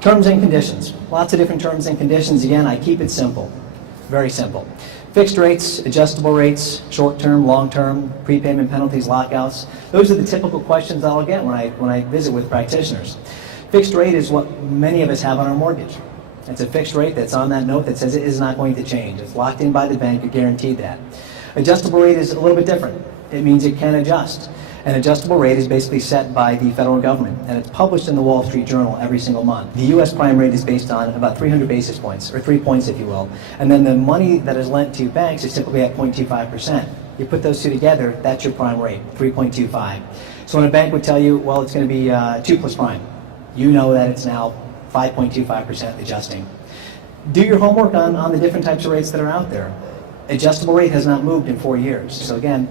Terms and conditions. Lots of different terms and conditions. Again, I keep it simple, very simple. Fixed rates, adjustable rates, short-term, long-term, prepayment penalties, lockouts. Those are the typical questions I'll get when I visit with practitioners. Fixed rate is what many of us have on our mortgage. It's a fixed rate that's on that note that says it is not going to change. It's locked in by the bank, you're guaranteed that. Adjustable rate is a little bit different. It means it can adjust. An adjustable rate is basically set by the federal government, and it's published in the Wall Street Journal every single month. The U.S. prime rate is based on about 300 basis points, or 3 points if you will, and then the money that is lent to banks is typically at 0.25%. You put those two together, that's your prime rate, 3.25. So when a bank would tell you, well, it's going to be 2 plus prime, you know that it's now 5.25% adjusting. Do your homework on the different types of rates that are out there. Adjustable rate has not moved in 4 years. So again,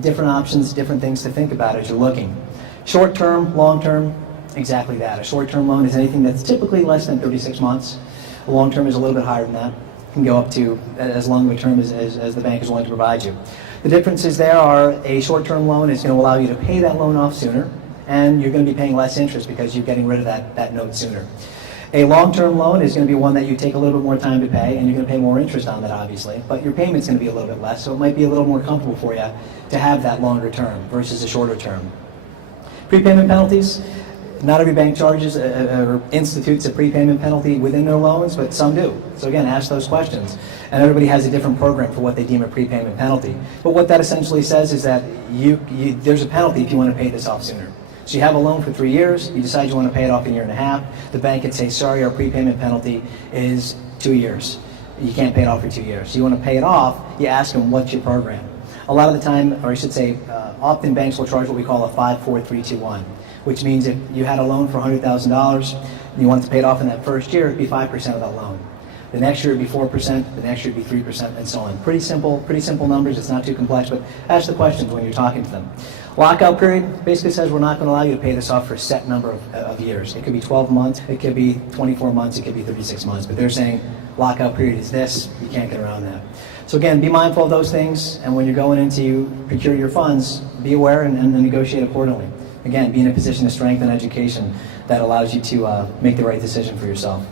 different options, different things to think about as you're looking. Short-term, long-term, exactly that. A short-term loan is anything that's typically less than 36 months. A long-term is a little bit higher than that. It can go up to as long of a term as the bank is willing to provide you. The differences there are a short-term loan is going to allow you to pay that loan off sooner, and you're going to be paying less interest because you're getting rid of that note sooner. A long-term loan is going to be one that you take a little bit more time to pay, and you're going to pay more interest on that, obviously, but your payment's going to be a little bit less, so it might be a little more comfortable for you to have that longer term versus a shorter term. Prepayment penalties. Not every bank charges or institutes a prepayment penalty within their loans, but some do. So again, ask those questions. And everybody has a different program for what they deem a prepayment penalty. But what that essentially says is that there's a penalty if you want to pay this off sooner. So you have a loan for 3 years, you decide you want to pay it off in a year and a half, the bank can say, sorry, our prepayment penalty is 2 years. You can't pay it off for 2 years. So you want to pay it off, you ask them, what's your program? A lot of the time, or I should say, often banks will charge what we call a 5-4-3-2-1, which means if you had a loan for $100,000, and you wanted to pay it off in that first year, it'd be 5% of that loan. The next year it'd be 4%, the next year it'd be 3%, and so on. Pretty simple numbers, it's not too complex, but ask the questions when you're talking to them. Lockout period basically says we're not going to allow you to pay this off for a set number of years. It could be 12 months, it could be 24 months, it could be 36 months, but they're saying lockout period is this, you can't get around that. So again, be mindful of those things, and when you're going in to procure your funds, be aware and negotiate accordingly. Again, be in a position of strength and education that allows you to make the right decision for yourself.